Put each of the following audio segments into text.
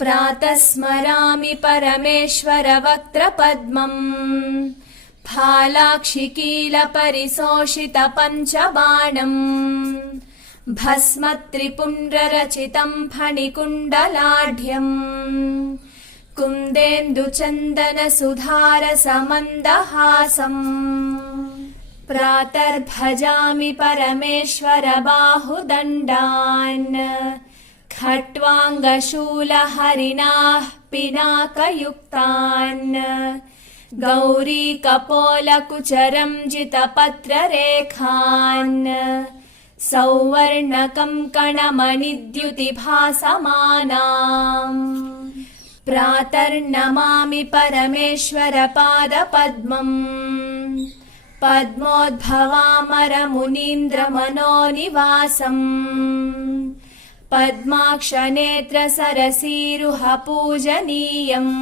प्रातः स्मरामि परमेश्वरवक्त्रपद्मम् फालाक्षिकीलपरिशोषितपञ्चबाणम् भस्मत्रिपुण्ड्ररचितम् फणिकुण्डलाढ्यम् कुन्देन्दुचन्दनसुधारसमन्दहासम् प्रातर्भजामि परमेश्वरबाहुदण्डान् खट्वाङ्गशूलहरिणाः पिनाकयुक्तान् गौरीकपोलकुचरञ्जितपत्ररेखान् सौवर्णकङ्कणमणिद्युतिभासमानाम् प्रातर्नमामि परमेश्वरपादपद्मम् पद्मोद्भवामरमुनीन्द्रमनोनिवासम् पद्माक्षनेत्रसरसीरुहपूजनीयम्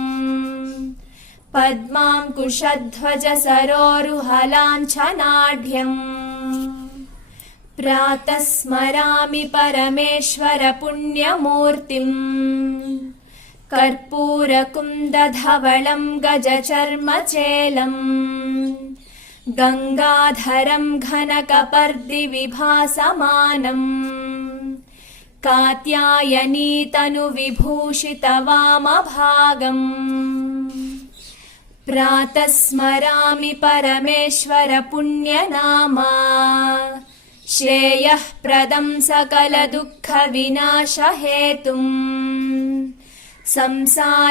पद्माङ्कुशध्वजसरोरुहलाञ्छनाढ्यम् प्रातः स्मरामि परमेश्वरपुण्यमूर्तिम् कर्पूरकुन्दधवलम् गजचर्मचेलम् गङ्गाधरम् घनकपर्दिविभासमानम् कात्यायनीतनुविभूषितवामभागम् प्रातः स्मरामि परमेश्वरपुण्यनामा श्रेयःप्रदं सकलदुःखविनाशहेतुम् संसारतापशमनं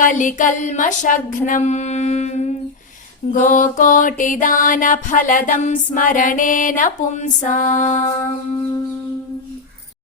कलिकल्मषघ्नम् गोकोटिदानफलदं स्मरणेन पुंसाम्।